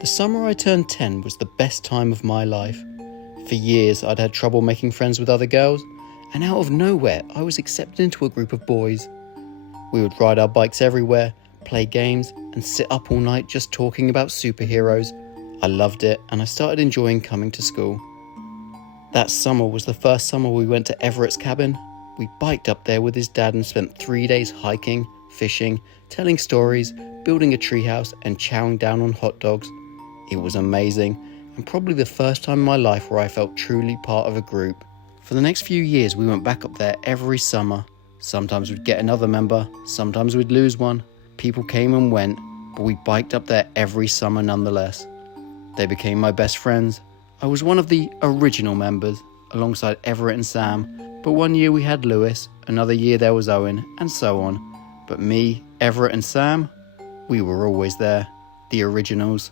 The summer I turned 10 was the best time of my life. For years I'd had trouble making friends with other girls, and out of nowhere I was accepted into a group of boys. We would ride our bikes everywhere, play games, and sit up all night just talking about superheroes. I loved it, and I started enjoying coming to school. That summer was the first summer we went to Everett's cabin. We biked up there with his dad and spent 3 days hiking, fishing, telling stories, building a treehouse, and chowing down on hot dogs. It was amazing, and probably the first time in my life where I felt truly part of a group. For the next few years we went back up there every summer. Sometimes we'd get another member, sometimes we'd lose one. People came and went, but we biked up there every summer nonetheless. They became my best friends. I was one of the original members, alongside Everett and Sam, but one year we had Lewis, another year there was Owen, and so on. But me, Everett and Sam, we were always there, the originals.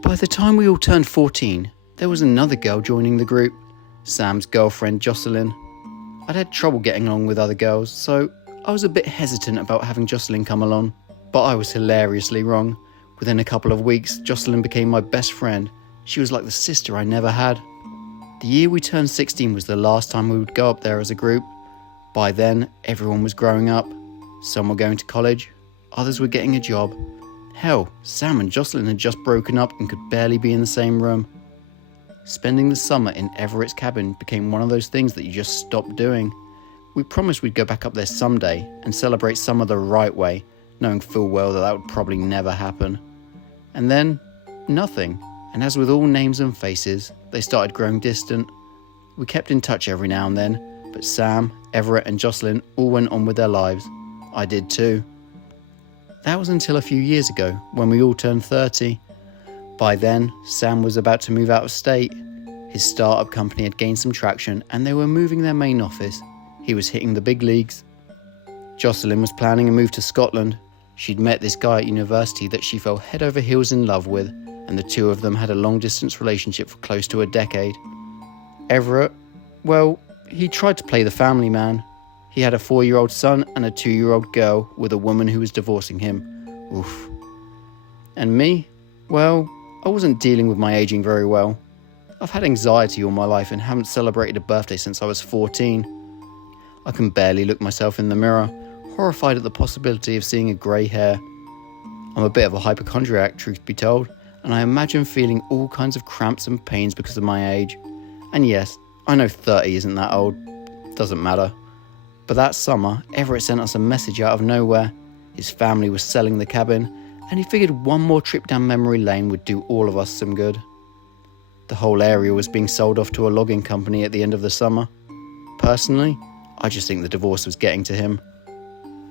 By the time we all turned 14, there was another girl joining the group, Sam's girlfriend Jocelyn. I'd had trouble getting along with other girls, so I was a bit hesitant about having Jocelyn come along, but I was hilariously wrong. Within a couple of weeks, Jocelyn became my best friend. She was like the sister I never had. The year we turned 16 was the last time we would go up there as a group. By then, everyone was growing up. Some were going to college, others were getting a job. Hell, Sam and Jocelyn had just broken up and could barely be in the same room. Spending the summer in Everett's cabin became one of those things that you just stopped doing. We promised we'd go back up there someday and celebrate summer the right way, knowing full well that would probably never happen. And then, nothing. And as with all names and faces, they started growing distant. We kept in touch every now and then, but Sam, Everett and Jocelyn all went on with their lives. I did too. That was until a few years ago, when we all turned 30. By then, Sam was about to move out of state. His startup company had gained some traction and they were moving their main office. He was hitting the big leagues. Jocelyn was planning a move to Scotland. She'd met this guy at university that she fell head over heels in love with, and the two of them had a long-distance relationship for close to a decade. Everett, well, he tried to play the family man. He had a 4-year-old son and a 2-year-old girl with a woman who was divorcing him. Oof. And me? Well, I wasn't dealing with my aging very well. I've had anxiety all my life and haven't celebrated a birthday since I was 14. I can barely look myself in the mirror, horrified at the possibility of seeing a grey hair. I'm a bit of a hypochondriac, truth be told, and I imagine feeling all kinds of cramps and pains because of my age. And yes, I know 30 isn't that old. Doesn't matter. But that summer, Everett sent us a message out of nowhere. His family was selling the cabin, and he figured one more trip down memory lane would do all of us some good. The whole area was being sold off to a logging company at the end of the summer. Personally, I just think the divorce was getting to him.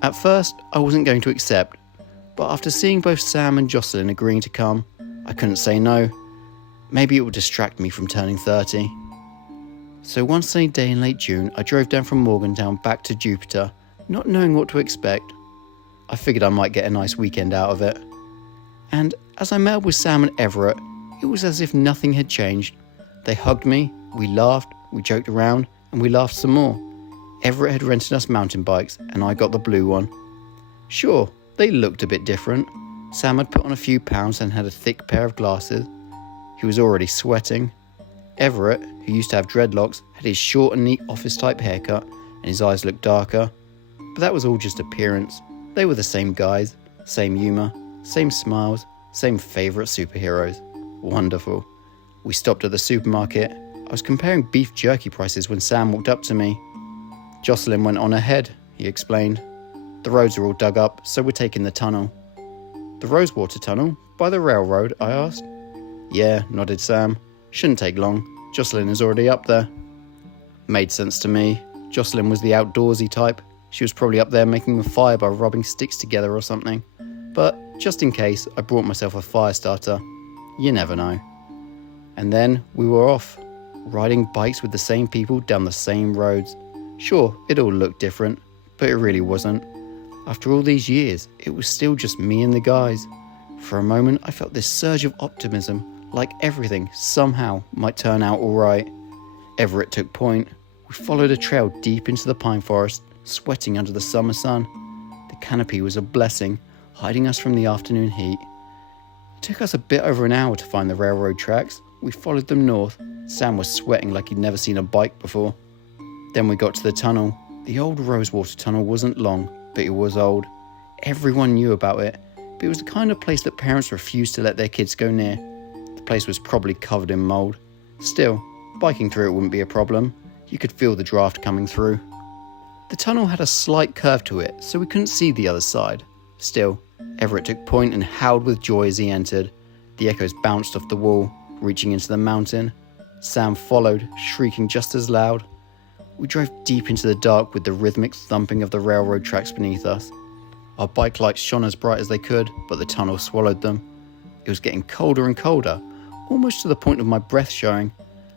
At first, I wasn't going to accept, but after seeing both Sam and Jocelyn agreeing to come, I couldn't say no. Maybe it would distract me from turning 30. So one sunny day in late June, I drove down from Morgantown back to Jupiter, not knowing what to expect. I figured I might get a nice weekend out of it. And as I met up with Sam and Everett, it was as if nothing had changed. They hugged me, we laughed, we joked around, and we laughed some more. Everett had rented us mountain bikes, and I got the blue one. Sure, they looked a bit different. Sam had put on a few pounds and had a thick pair of glasses. He was already sweating. Everett, who used to have dreadlocks, had his short and neat office-type haircut, and his eyes looked darker. But that was all just appearance. They were the same guys, same humour, same smiles, same favourite superheroes. Wonderful. We stopped at the supermarket. I was comparing beef jerky prices when Sam walked up to me. Jocelyn went on ahead, he explained. The roads are all dug up, so we're taking the tunnel. The Rosewater Tunnel? By the railroad? I asked. Yeah, nodded Sam. Shouldn't take long. Jocelyn is already up there. Made sense to me. Jocelyn was the outdoorsy type. She was probably up there making a fire by rubbing sticks together or something. But just in case, I brought myself a fire starter. You never know. And then we were off, riding bikes with the same people down the same roads. Sure, it all looked different, but it really wasn't. After all these years, it was still just me and the guys. For a moment, I felt this surge of optimism, like everything, somehow, might turn out alright. Everett took point. We followed a trail deep into the pine forest, sweating under the summer sun. The canopy was a blessing, hiding us from the afternoon heat. It took us a bit over an hour to find the railroad tracks. We followed them north. Sam was sweating like he'd never seen a bike before. Then we got to the tunnel. The old Rosewater tunnel wasn't long, but it was old. Everyone knew about it, but it was the kind of place that parents refused to let their kids go near. The place was probably covered in mould. Still, biking through it wouldn't be a problem. You could feel the draft coming through. The tunnel had a slight curve to it, so we couldn't see the other side. Still, Everett took point and howled with joy as he entered. The echoes bounced off the wall, reaching into the mountain. Sam followed, shrieking just as loud. We drove deep into the dark with the rhythmic thumping of the railroad tracks beneath us. Our bike lights shone as bright as they could, but the tunnel swallowed them. It was getting colder and colder, almost to the point of my breath showing.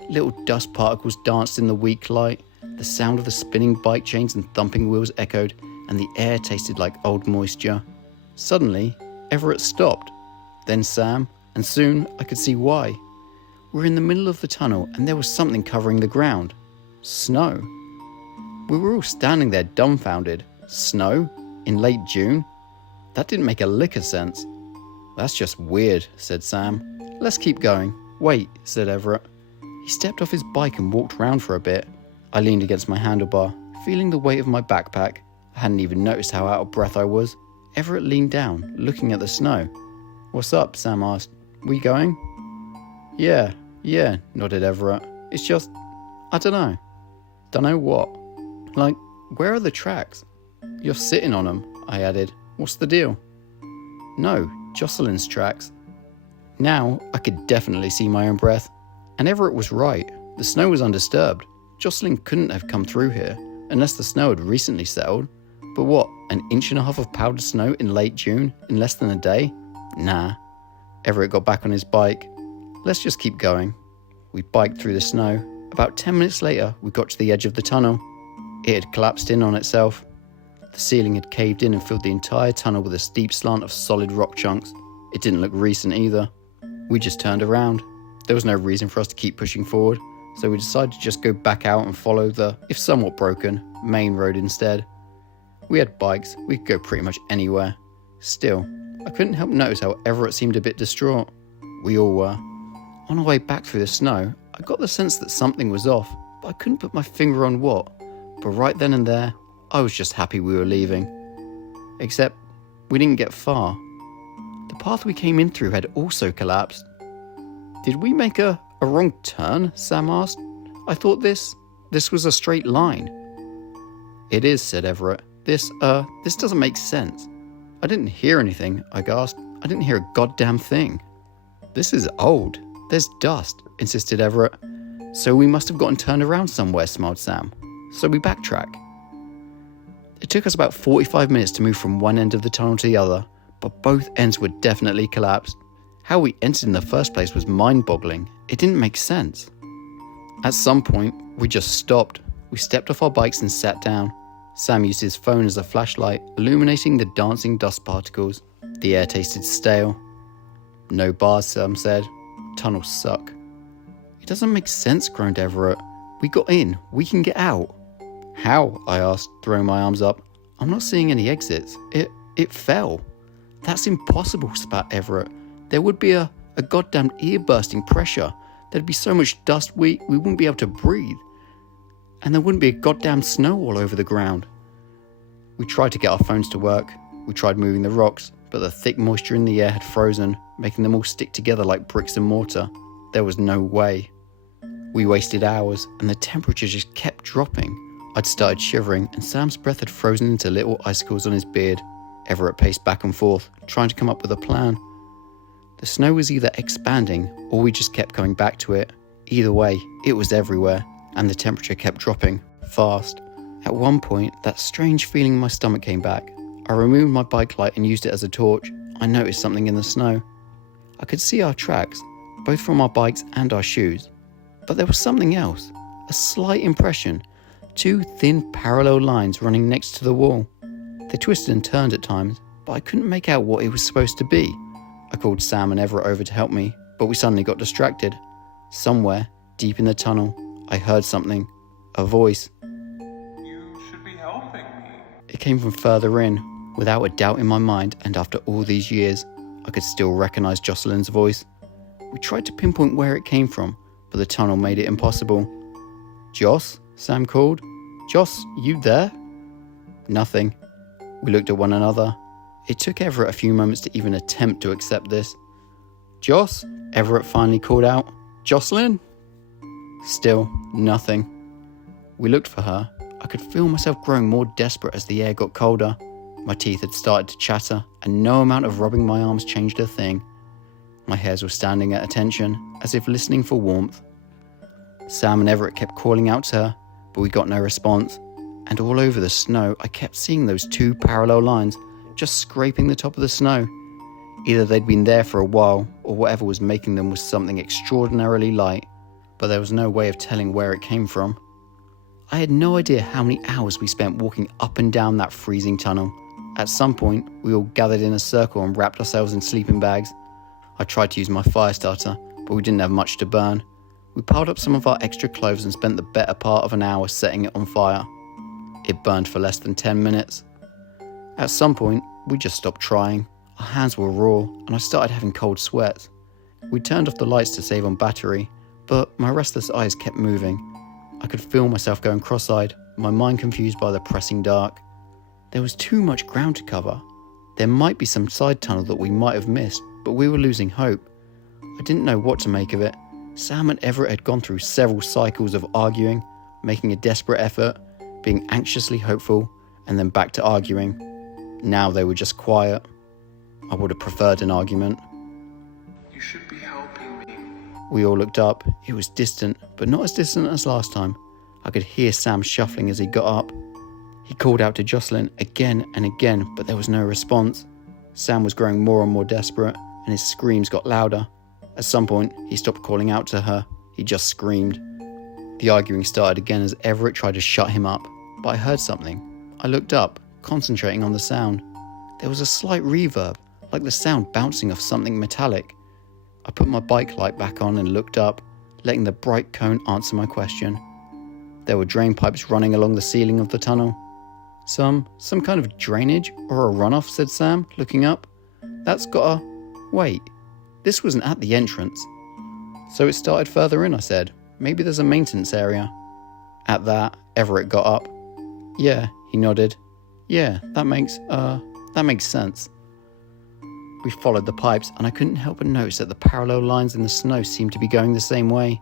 Little dust particles danced in the weak light. The sound of the spinning bike chains and thumping wheels echoed, and the air tasted like old moisture. Suddenly, Everett stopped. Then Sam, and soon I could see why. We were in the middle of the tunnel and there was something covering the ground. Snow. We were all standing there dumbfounded. Snow? In late June? That didn't make a lick of sense. That's just weird, said Sam. Let's keep going. Wait, said Everett. He stepped off his bike and walked round for a bit. I leaned against my handlebar, feeling the weight of my backpack. I hadn't even noticed how out of breath I was. Everett leaned down, looking at the snow. What's up? Sam asked. We going? Yeah, nodded Everett. It's just, I dunno. Dunno what? Like, where are the tracks? You're sitting on them, I added. What's the deal? No, Jocelyn's tracks. Now, I could definitely see my own breath. And Everett was right. The snow was undisturbed. Jocelyn couldn't have come through here, unless the snow had recently settled. But what, an inch and a half of powdered snow in late June, in less than a day? Nah. Everett got back on his bike. Let's just keep going. We biked through the snow. About 10 minutes later, we got to the edge of the tunnel. It had collapsed in on itself. The ceiling had caved in and filled the entire tunnel with a steep slant of solid rock chunks. It didn't look recent either. We just turned around. There was no reason for us to keep pushing forward, so we decided to just go back out and follow the, if somewhat broken, main road instead. We had bikes, we could go pretty much anywhere. Still, I couldn't help notice how Everett seemed a bit distraught. We all were. On our way back through the snow, I got the sense that something was off, but I couldn't put my finger on what. But right then and there, I was just happy we were leaving. Except, we didn't get far. The path we came in through had also collapsed. Did we make a wrong turn? Sam asked. I thought this was a straight line. It is, said Everett. This doesn't make sense. I didn't hear anything, I gasped. I didn't hear a goddamn thing. This is old. There's dust, insisted Everett. So we must have gotten turned around somewhere, smiled Sam. So we backtrack. It took us about 45 minutes to move from one end of the tunnel to the other, but both ends were definitely collapsed. How we entered in the first place was mind-boggling. It didn't make sense. At some point, we just stopped. We stepped off our bikes and sat down. Sam used his phone as a flashlight, illuminating the dancing dust particles. The air tasted stale. No bars, Sam said. Tunnels suck. It doesn't make sense, groaned Everett. We got in. We can get out. How? I asked, throwing my arms up. I'm not seeing any exits. It fell. That's impossible, spat Everett. There would be a goddamn ear-bursting pressure. There'd be so much dust we wouldn't be able to breathe. And there wouldn't be a goddamn snow all over the ground. We tried to get our phones to work. We tried moving the rocks, but the thick moisture in the air had frozen, making them all stick together like bricks and mortar. There was no way. We wasted hours, and the temperature just kept dropping. I'd started shivering, and Sam's breath had frozen into little icicles on his beard. Everett paced back and forth, trying to come up with a plan. The snow was either expanding, or we just kept coming back to it. Either way, it was everywhere, and the temperature kept dropping, fast. At one point, that strange feeling in my stomach came back. I removed my bike light and used it as a torch. I noticed something in the snow. I could see our tracks, both from our bikes and our shoes. But there was something else, a slight impression. 2 thin parallel lines running next to the wall. They twisted and turned at times, but I couldn't make out what it was supposed to be. I called Sam and Everett over to help me, but we suddenly got distracted. Somewhere, deep in the tunnel, I heard something. A voice. You should be helping me. It came from further in, without a doubt in my mind, and after all these years, I could still recognise Jocelyn's voice. We tried to pinpoint where it came from, but the tunnel made it impossible. "Joss?" Sam called. "Joss, you there?" Nothing. We looked at one another. It took Everett a few moments to even attempt to accept this. "Joss?" Everett finally called out. "Jocelyn?" Still, nothing. We looked for her. I could feel myself growing more desperate as the air got colder. My teeth had started to chatter, and no amount of rubbing my arms changed a thing. My hairs were standing at attention, as if listening for warmth. Sam and Everett kept calling out to her, but we got no response. And all over the snow, I kept seeing those two parallel lines, just scraping the top of the snow. Either they'd been there for a while, or whatever was making them was something extraordinarily light, but there was no way of telling where it came from. I had no idea how many hours we spent walking up and down that freezing tunnel. At some point, we all gathered in a circle and wrapped ourselves in sleeping bags. I tried to use my fire starter, but we didn't have much to burn. We piled up some of our extra clothes and spent the better part of an hour setting it on fire. It burned for less than 10 minutes. At some point, we just stopped trying. Our hands were raw, and I started having cold sweats. We turned off the lights to save on battery, but my restless eyes kept moving. I could feel myself going cross-eyed, my mind confused by the pressing dark. There was too much ground to cover. There might be some side tunnel that we might have missed, but we were losing hope. I didn't know what to make of it. Sam and Everett had gone through several cycles of arguing, making a desperate effort, being anxiously hopeful, and then back to arguing. Now they were just quiet. I would have preferred an argument. You should be helping me. We all looked up. It was distant, but not as distant as last time. I could hear Sam shuffling as he got up. He called out to Jocelyn again and again, but there was no response. Sam was growing more and more desperate, and his screams got louder. At some point, he stopped calling out to her. He just screamed. The arguing started again as Everett tried to shut him up, but I heard something. I looked up, concentrating on the sound. There was a slight reverb, like the sound bouncing off something metallic. I put my bike light back on and looked up, letting the bright cone answer my question. There were drain pipes running along the ceiling of the tunnel. Some kind of drainage or a runoff, said Sam, looking up. That's got a... Wait, this wasn't at the entrance. So it started further in, I said. Maybe there's a maintenance area. At that, Everett got up. Yeah, he nodded. Yeah, that makes sense. We followed the pipes, and I couldn't help but notice that the parallel lines in the snow seemed to be going the same way.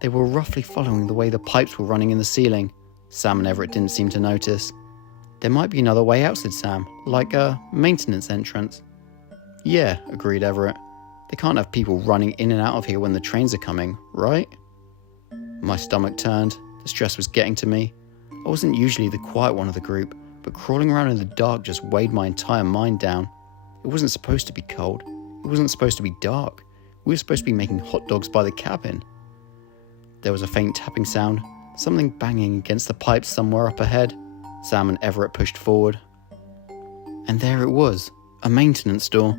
They were roughly following the way the pipes were running in the ceiling. Sam and Everett didn't seem to notice. There might be another way out, said Sam, like a maintenance entrance. Yeah, agreed Everett. They can't have people running in and out of here when the trains are coming, right? My stomach turned. The stress was getting to me. I wasn't usually the quiet one of the group, but crawling around in the dark just weighed my entire mind down. It wasn't supposed to be cold. It wasn't supposed to be dark. We were supposed to be making hot dogs by the cabin. There was a faint tapping sound, something banging against the pipes somewhere up ahead. Sam and Everett pushed forward. And there it was, a maintenance door.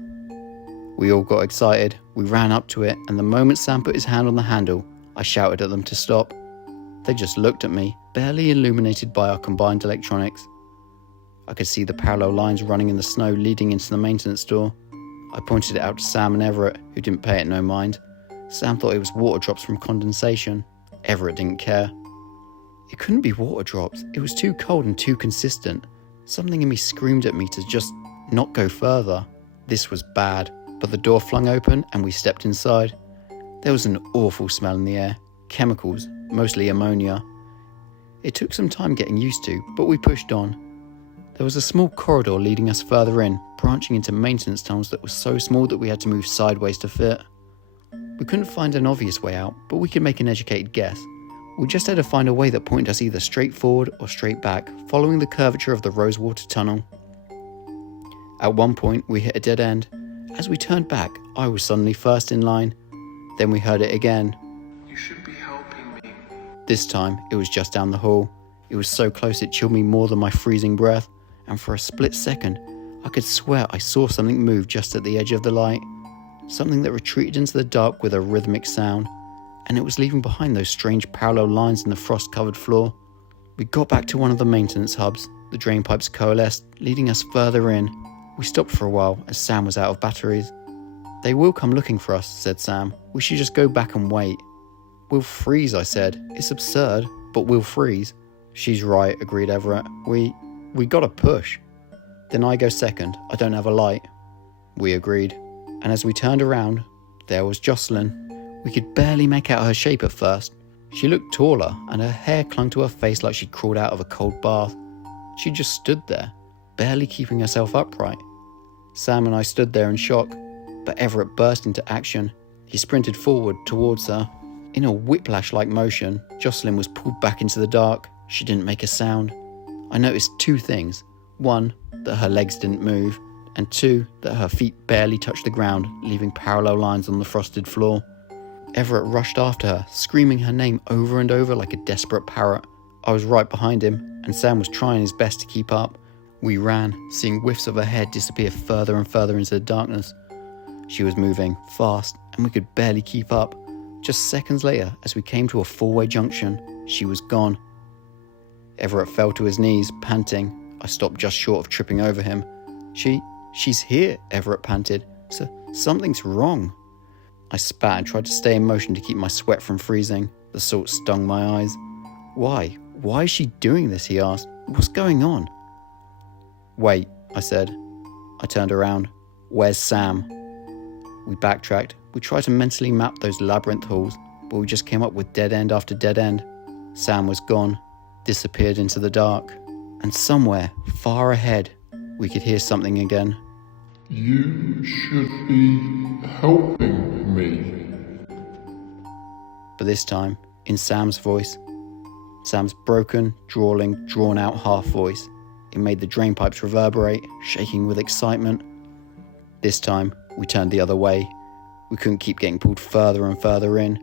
We all got excited. We ran up to it, and the moment Sam put his hand on the handle, I shouted at them to stop. They just looked at me, barely illuminated by our combined electronics. I could see the parallel lines running in the snow leading into the maintenance door. I pointed it out to Sam and Everett, who didn't pay it no mind. Sam thought it was water drops from condensation. Everett didn't care. It couldn't be water drops. It was too cold and too consistent. Something in me screamed at me to just not go further. This was bad, but the door flung open and we stepped inside. There was an awful smell in the air. Chemicals, mostly ammonia. It took some time getting used to, but we pushed on. There was a small corridor leading us further in, branching into maintenance tunnels that were so small that we had to move sideways to fit. We couldn't find an obvious way out, but we could make an educated guess. We just had to find a way that pointed us either straight forward or straight back, following the curvature of the Rosewater Tunnel. At one point, we hit a dead end. As we turned back, I was suddenly first in line. Then we heard it again. You should be helping me. This time, it was just down the hall. It was so close it chilled me more than my freezing breath, and for a split second, I could swear I saw something move just at the edge of the light. Something that retreated into the dark with a rhythmic sound, and it was leaving behind those strange parallel lines in the frost-covered floor. We got back to one of the maintenance hubs. The drain pipes coalesced, leading us further in. We stopped for a while as Sam was out of batteries. "They will come looking for us," said Sam. "We should just go back and wait." "We'll freeze," I said. "It's absurd, but we'll freeze." "She's right," agreed Everett. We gotta push." "Then I go second. I don't have a light." We agreed. And as we turned around, there was Jocelyn. We could barely make out her shape at first. She looked taller, and her hair clung to her face like she'd crawled out of a cold bath. She just stood there, barely keeping herself upright. Sam and I stood there in shock, but Everett burst into action. He sprinted forward towards her. In a whiplash-like motion, Jocelyn was pulled back into the dark. She didn't make a sound. I noticed two things. One, that her legs didn't move, and two, that her feet barely touched the ground, leaving parallel lines on the frosted floor. Everett rushed after her, screaming her name over and over like a desperate parrot. I was right behind him, and Sam was trying his best to keep up. We ran, seeing whiffs of her head disappear further and further into the darkness. She was moving fast, and we could barely keep up. Just seconds later, as we came to a four-way junction, she was gone. Everett fell to his knees, panting. I stopped just short of tripping over him. She's here," Everett panted. Something's wrong." I spat and tried to stay in motion to keep my sweat from freezing. The salt stung my eyes. Why? Why is she doing this?" he asked. "What's going on?" "Wait," I said. I turned around. "Where's Sam?" We backtracked. We tried to mentally map those labyrinth halls, but we just came up with dead end after dead end. Sam was gone, disappeared into the dark. And somewhere, far ahead, we could hear something again. You should be helping me. But this time, in Sam's voice. Sam's broken, drawling, drawn-out half voice. It made the drain pipes reverberate, shaking with excitement. This time, we turned the other way. We couldn't keep getting pulled further and further in.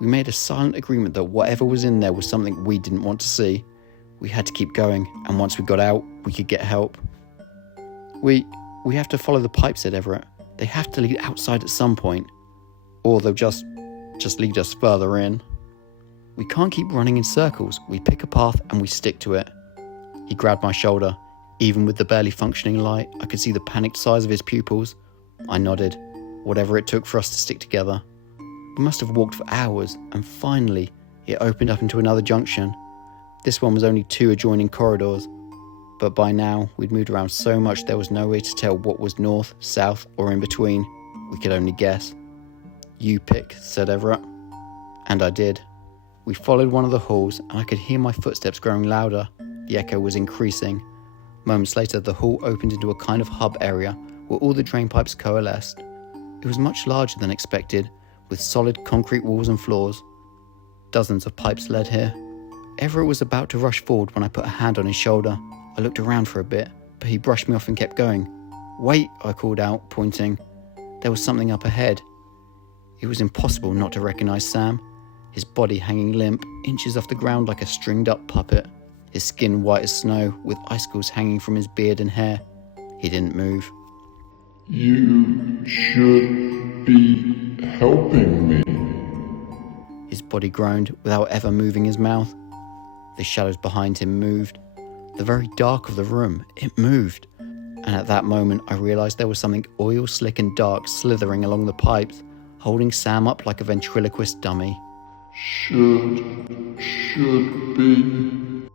We made a silent agreement that whatever was in there was something we didn't want to see. We had to keep going, and once we got out, we could get help. We have to follow the pipe, said Everett. They have to lead outside at some point, or they'll just lead us further in. We can't keep running in circles. We pick a path and we stick to it. He grabbed my shoulder. Even with the barely functioning light, I could see the panicked size of his pupils. I nodded, whatever it took for us to stick together. We must have walked for hours, and finally, it opened up into another junction. This one was only 2 adjoining corridors, but by now, we'd moved around so much there was no way to tell what was north, south, or in between. We could only guess. You pick, said Everett. And I did. We followed one of the halls, and I could hear my footsteps growing louder. The echo was increasing. Moments later, the hall opened into a kind of hub area where all the drain pipes coalesced. It was much larger than expected, with solid concrete walls and floors. Dozens of pipes led here. Everett was about to rush forward when I put a hand on his shoulder. I looked around for a bit, but he brushed me off and kept going. Wait, I called out, pointing. There was something up ahead. It was impossible not to recognise Sam, his body hanging limp, inches off the ground like a stringed-up puppet, his skin white as snow, with icicles hanging from his beard and hair. He didn't move. You should be helping me. His body groaned without ever moving his mouth. The shadows behind him moved. The very dark of the room, it moved. And at that moment, I realised there was something oil-slick and dark slithering along the pipes, holding Sam up like a ventriloquist dummy. Should be.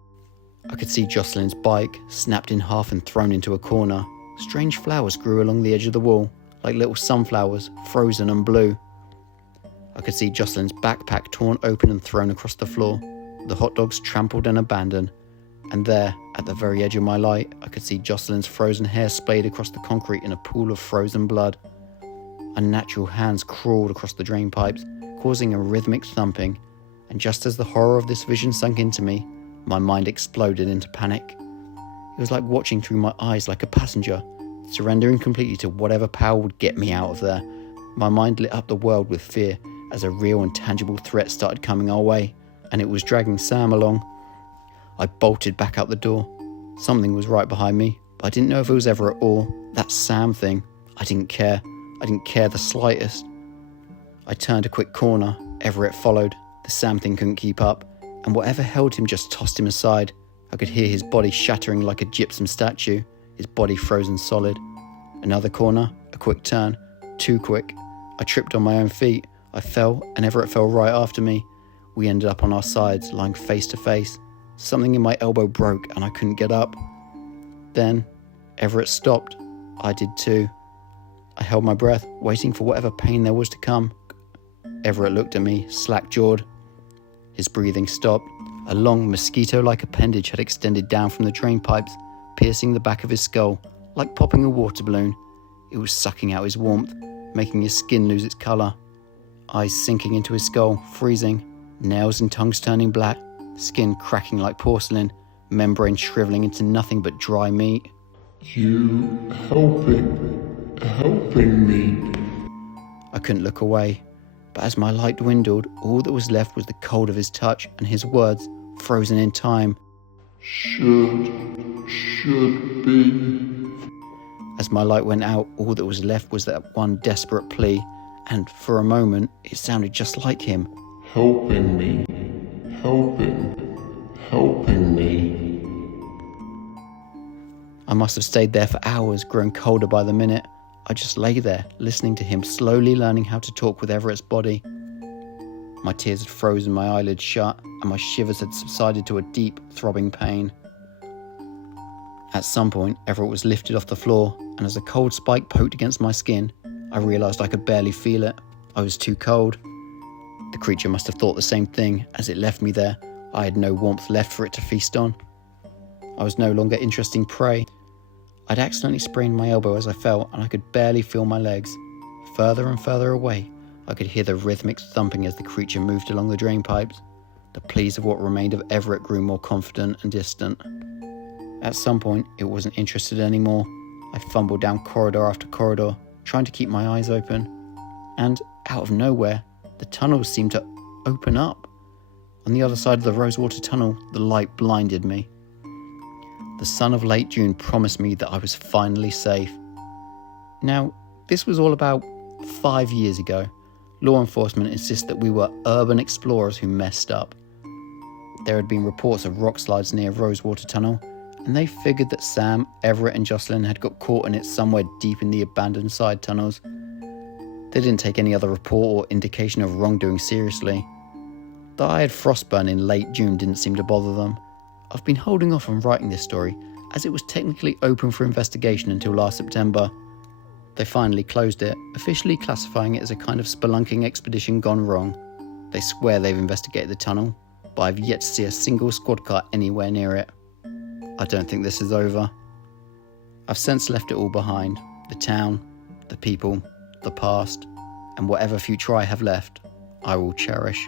I could see Jocelyn's bike, snapped in half and thrown into a corner. Strange flowers grew along the edge of the wall, like little sunflowers, frozen and blue. I could see Jocelyn's backpack torn open and thrown across the floor, the hot dogs trampled and abandoned. And there, at the very edge of my light, I could see Jocelyn's frozen hair splayed across the concrete in a pool of frozen blood. Unnatural hands crawled across the drain pipes, causing a rhythmic thumping, and just as the horror of this vision sunk into me, my mind exploded into panic. It was like watching through my eyes like a passenger, surrendering completely to whatever power would get me out of there. My mind lit up the world with fear as a real and tangible threat started coming our way, and it was dragging Sam along. I bolted back out the door. Something was right behind me, but I didn't know if it was Everett or that Sam thing. I didn't care. I didn't care the slightest. I turned a quick corner. Everett followed. The Sam thing couldn't keep up, and whatever held him just tossed him aside. I could hear his body shattering like a gypsum statue, his body frozen solid. Another corner, a quick turn, too quick. I tripped on my own feet. I fell, and Everett fell right after me. We ended up on our sides, lying face to face. Something in my elbow broke, and I couldn't get up. Then, Everett stopped. I did too. I held my breath, waiting for whatever pain there was to come. Everett looked at me, slack-jawed. His breathing stopped. A long, mosquito-like appendage had extended down from the drain pipes, piercing the back of his skull, like popping a water balloon. It was sucking out his warmth, making his skin lose its colour. Eyes sinking into his skull, freezing. Nails and tongues turning black. Skin cracking like porcelain. Membrane shrivelling into nothing but dry meat. You helping me. I couldn't look away, but as my light dwindled, all that was left was the cold of his touch and his words, frozen in time. Should be. As my light went out, all that was left was that one desperate plea, and for a moment, it sounded just like him. Helping me. Helping me. I must have stayed there for hours, growing colder by the minute. I just lay there, listening to him slowly learning how to talk with Everett's body. My tears had frozen my eyelids shut, and my shivers had subsided to a deep, throbbing pain. At some point, Everett was lifted off the floor, and as a cold spike poked against my skin, I realised I could barely feel it. I was too cold. The creature must have thought the same thing. As it left me there, I had no warmth left for it to feast on. I was no longer interesting prey. I'd accidentally sprained my elbow as I fell, and I could barely feel my legs. Further and further away, I could hear the rhythmic thumping as the creature moved along the drain pipes. The pleas of what remained of Everett grew more confident and distant. At some point, it wasn't interested anymore. I fumbled down corridor after corridor, trying to keep my eyes open. And, out of nowhere, the tunnels seemed to open up. On the other side of the Rosewater Tunnel, the light blinded me. The sun of late June promised me that I was finally safe. Now, this was all about 5 years ago. Law enforcement insist that we were urban explorers who messed up. There had been reports of rock slides near Rosewater Tunnel, and they figured that Sam, Everett and Jocelyn had got caught in it somewhere deep in the abandoned side tunnels. They didn't take any other report or indication of wrongdoing seriously. That I had frostburn in late June didn't seem to bother them. I've been holding off on writing this story, as it was technically open for investigation until last September. They finally closed it, officially classifying it as a kind of spelunking expedition gone wrong. They swear they've investigated the tunnel, but I've yet to see a single squad car anywhere near it. I don't think this is over. I've since left it all behind. The town, the people, the past, and whatever future I have left, I will cherish.